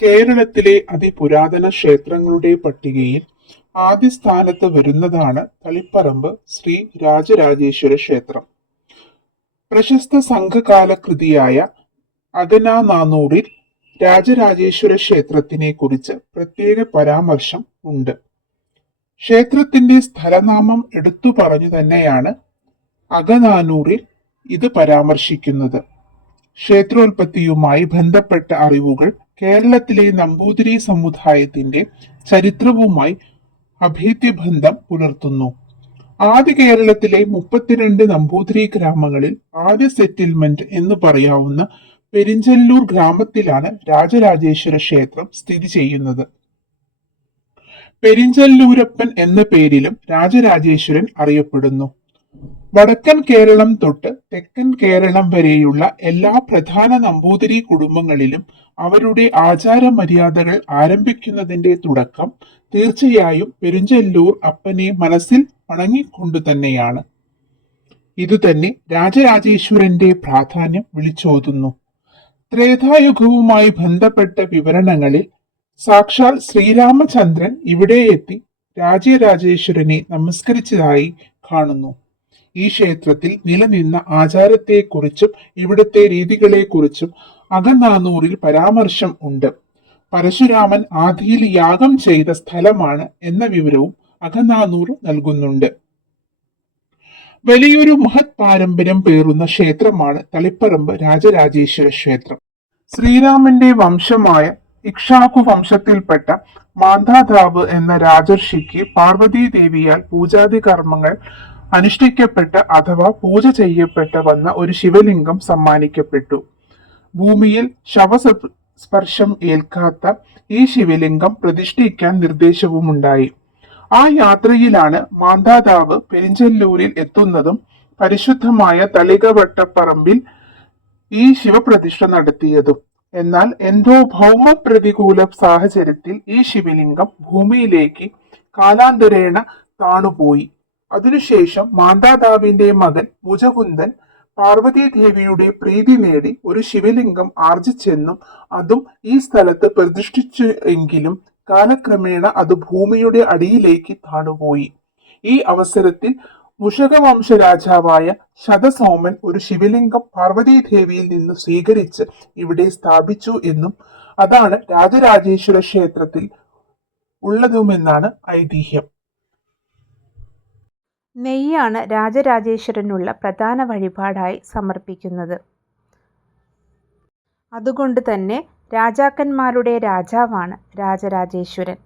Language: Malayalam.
കേരളത്തിലെ അതിപുരാതന ക്ഷേത്രങ്ങളുടെ പട്ടികയിൽ ആദ്യ സ്ഥാനത്ത് വരുന്നതാണ് തളിപ്പറമ്പ് ശ്രീ രാജരാജേശ്വര ക്ഷേത്രം. പ്രശസ്ത സംഘകാല കൃതിയായ അകനാനാനൂറിൽ രാജരാജേശ്വര ക്ഷേത്രത്തിനെ കുറിച്ച് പ്രത്യേക പരാമർശം ഉണ്ട്. ക്ഷേത്രത്തിന്റെ സ്ഥലനാമം എടുത്തു പറഞ്ഞു തന്നെയാണ് അകനാനൂറിൽ ഇത് പരാമർശിക്കുന്നത്. ക്ഷേത്രോൽപത്തിയുമായി ബന്ധപ്പെട്ട അറിവുകൾ കേരളത്തിലെ നമ്പൂതിരി സമുദായത്തിന്റെ ചരിത്രവുമായി അഭേദ്യബന്ധം പുലർത്തുന്നു. ആദ്യ കേരളത്തിലെ മുപ്പത്തിരണ്ട് നമ്പൂതിരി ഗ്രാമങ്ങളിൽ ആദ്യ സെറ്റിൽമെന്റ് എന്ന് പറയാവുന്ന പെരിഞ്ചല്ലൂർ ഗ്രാമത്തിലാണ് രാജരാജേശ്വര ക്ഷേത്രം സ്ഥിതി ചെയ്യുന്നത്. പെരിഞ്ചല്ലൂരപ്പൻ എന്ന പേരിലും രാജരാജേശ്വരൻ അറിയപ്പെടുന്നു. വടക്കൻ കേരളം തൊട്ട് തെക്കൻ കേരളം വരെയുള്ള എല്ലാ പ്രധാന നമ്പൂതിരി കുടുംബങ്ങളിലും അവരുടെ ആചാര മര്യാദകൾ ആരംഭിക്കുന്നതിന്റെ തുടക്കം തീർച്ചയായും പെരിഞ്ചല്ലൂർ അപ്പനെ മനസ്സിൽ വണങ്ങിക്കൊണ്ടു തന്നെയാണ്. ഇതുതന്നെ രാജരാജേശ്വരന്റെ പ്രാധാന്യം വിളിച്ചോതുന്നു. ത്രേതായുഗവുമായി ബന്ധപ്പെട്ട വിവരണങ്ങളിൽ സാക്ഷാൽ ശ്രീരാമചന്ദ്രൻ ഇവിടെ എത്തി രാജരാജേശ്വരനെ നമസ്കരിച്ചതായി കാണുന്നു. ഈ ക്ഷേത്രത്തിൽ നിലനിന്ന ആചാരത്തെക്കുറിച്ചും ഇവിടുത്തെ രീതികളെക്കുറിച്ചും അകനാനൂറിൽ പരാമർശം ഉണ്ട്. പരശുരാമൻ ആദിയിൽ യാഗം ചെയ്ത സ്ഥലമാണ് എന്ന വിവരവും അകനാനൂർ നൽകുന്നുണ്ട്. വലിയൊരു മഹത് പാരമ്പര്യം പേറുന്ന ക്ഷേത്രമാണ് തളിപ്പറമ്പ് രാജരാജേശ്വര ക്ഷേത്രം. ശ്രീരാമന്റെ വംശമായ ഇക്ഷാകു വംശത്തിൽപ്പെട്ട മാന്ധാതാവ് എന്ന രാജർഷിക്ക് പാർവതീദേവിയാൽ പൂജാതി കർമ്മങ്ങൾ അനുഷ്ഠിക്കപ്പെട്ട അഥവാ പൂജ ചെയ്യപ്പെട്ട വന്ന ഒരു ശിവലിംഗം സമ്മാനിക്കപ്പെട്ടു. ഭൂമിയിൽ ശവ സ്പർശം ഏൽക്കാത്ത ഈ ശിവലിംഗം പ്രതിഷ്ഠിക്കാൻ നിർദ്ദേശവുമുണ്ടായി. ആ യാത്രയിലാണ് മാന്താതാവ് പെരിഞ്ചല്ലൂരിൽ എത്തുന്നതും പരിശുദ്ധമായ തളികവട്ടപ്പറമ്പിൽ ഈ ശിവപ്രതിഷ്ഠ നടത്തിയതും. എന്നാൽ എന്തോ ഭൗമ പ്രതികൂല സാഹചര്യത്തിൽ ഈ ശിവലിംഗം ഭൂമിയിലേക്ക് കാലാന്തരേണ താണുപോയി. അതിനുശേഷം മാന്താതാവിന്റെ മകൻ ഭുജകുന്ദൻ പാർവതി ദേവിയുടെ പ്രീതി നേടി ഒരു ശിവലിംഗം ആർജിച്ചെന്നും അതും ഈ സ്ഥലത്ത് പ്രതിഷ്ഠിച്ചു എങ്കിലും കാലക്രമേണ അത് ഭൂമിയുടെ അടിയിലേക്ക് താണുപോയി. ഈ അവസരത്തിൽ മുഷകവംശ രാജാവായ ശതസോമൻ ഒരു ശിവലിംഗം പാർവതി ദേവിയിൽ നിന്ന് സ്വീകരിച്ച് ഇവിടെ സ്ഥാപിച്ചു എന്നും അതാണ് രാജരാജേശ്വര ക്ഷേത്രത്തിൽ ഉള്ളതുമെന്നാണ് ഐതിഹ്യം. നെയ്യാണ് രാജരാജേശ്വരനുള്ള പ്രധാന വഴിപാടായി സമർപ്പിക്കുന്നത്. അതുകൊണ്ട് തന്നെ രാജാക്കന്മാരുടെ രാജാവാണ് രാജരാജേശ്വരൻ.